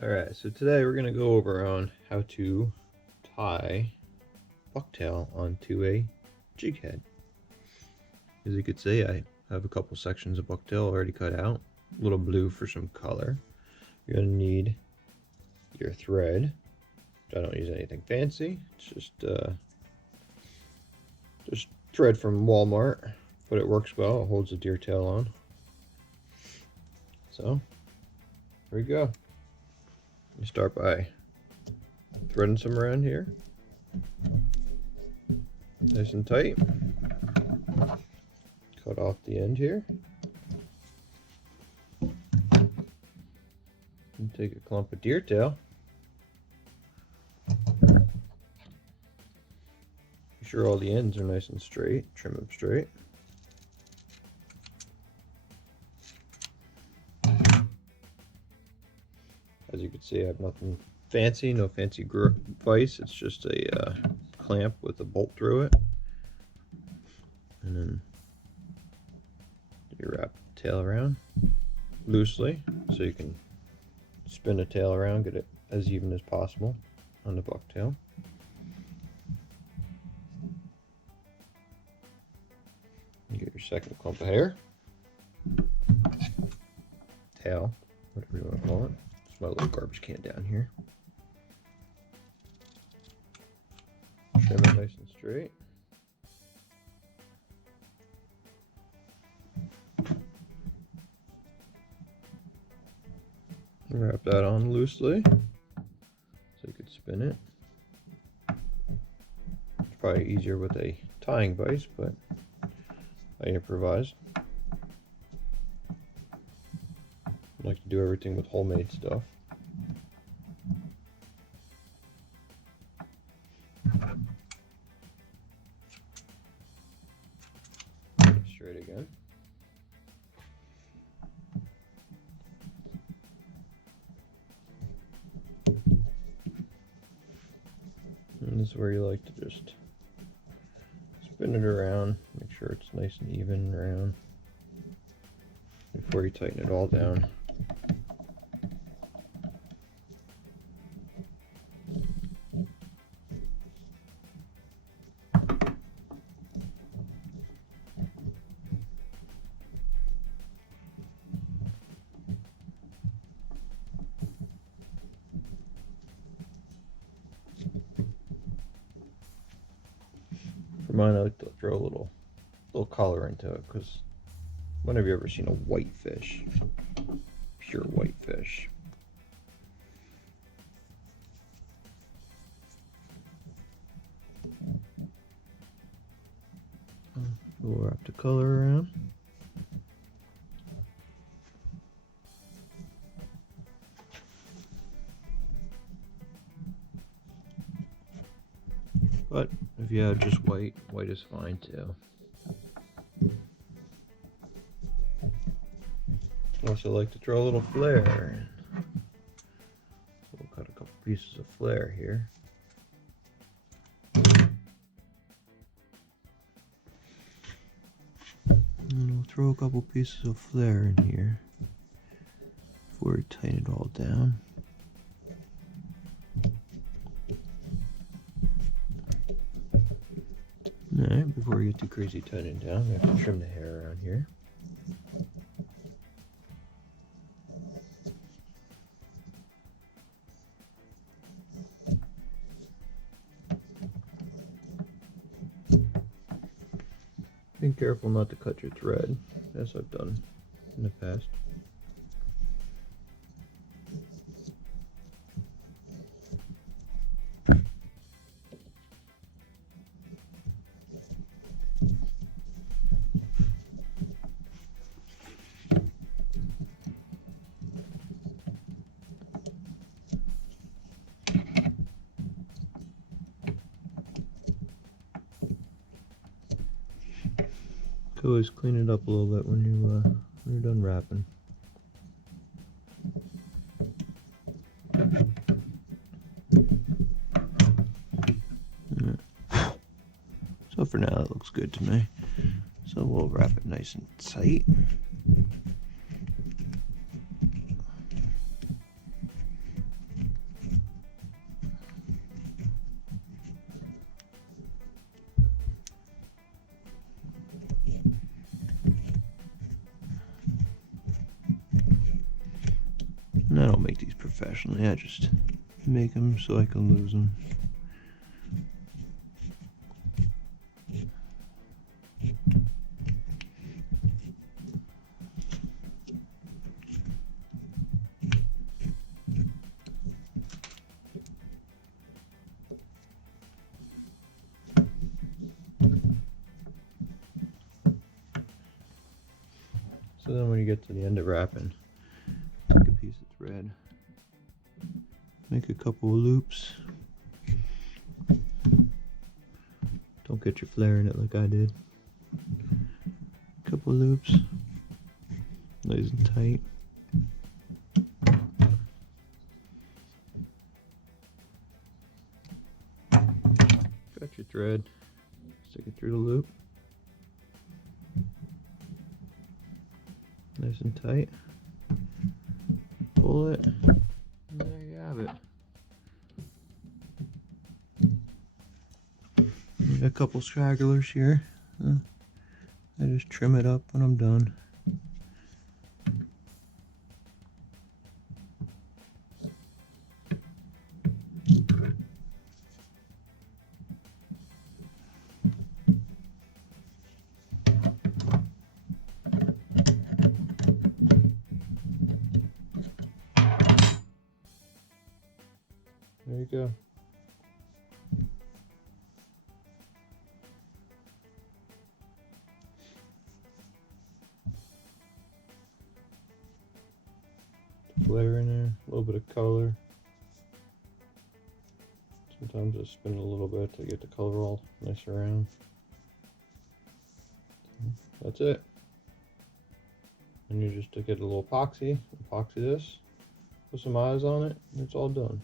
Alright, so today we're going to go over on how to tie bucktail onto a jig head. As you can see, I have a couple sections of bucktail already cut out, a little blue for some color. You're going to need your thread. I don't use anything fancy, it's just thread from Walmart, but it works well. It holds the deer tail on. So, here we go. You start by threading some around here, nice and tight. Cut off the end here, and take a clump of deer tail. Be sure all the ends are nice and straight, trim them straight. As you can see, I have nothing fancy, no fancy vise. It's just a clamp with a bolt through it. And then you wrap the tail around loosely so you can spin the tail around, get it as even as possible on the bucktail. You get your second clump of hair, tail, whatever you want to call it. My little garbage can down here. Trim it nice and straight. Wrap that on loosely so you could spin it. It's probably easier with a tying vise, but I improvised. I like to do everything with homemade stuff. Get it straight again. And this is where you like to just spin it around, make sure it's nice and even around before you tighten it all down. For mine, I like to throw a little color into it, because when have you ever seen a whitefish? Pure whitefish. We'll wrap the color around. But if you have just white, white is fine too. I also like to throw a little flare in. So we'll cut a couple pieces of flare here. And we'll throw a couple pieces of flare in here before we tighten it all down. Alright, before we get too crazy tightening down, we have to trim the hair around here. Be careful not to cut your thread, as I've done in the past. Always clean it up a little bit when you're done wrapping. So for now, it looks good to me. So we'll wrap it nice and tight. And I don't make these professionally, I just make them so I can lose them. So then when you get to the end of wrapping, take a piece of thread, make a couple of loops. Don't get your flare in it like I did. Couple of loops, nice and tight. Got your thread, stick it through the loop. Nice and tight. Pull it, and there you have it. Got a couple stragglers here. I just trim it up when I'm done. There you go. Flare in there, a little bit of color. Sometimes I spin it a little bit to get the color all nice around. That's it. And you just get a little epoxy this, put some eyes on it, and it's all done.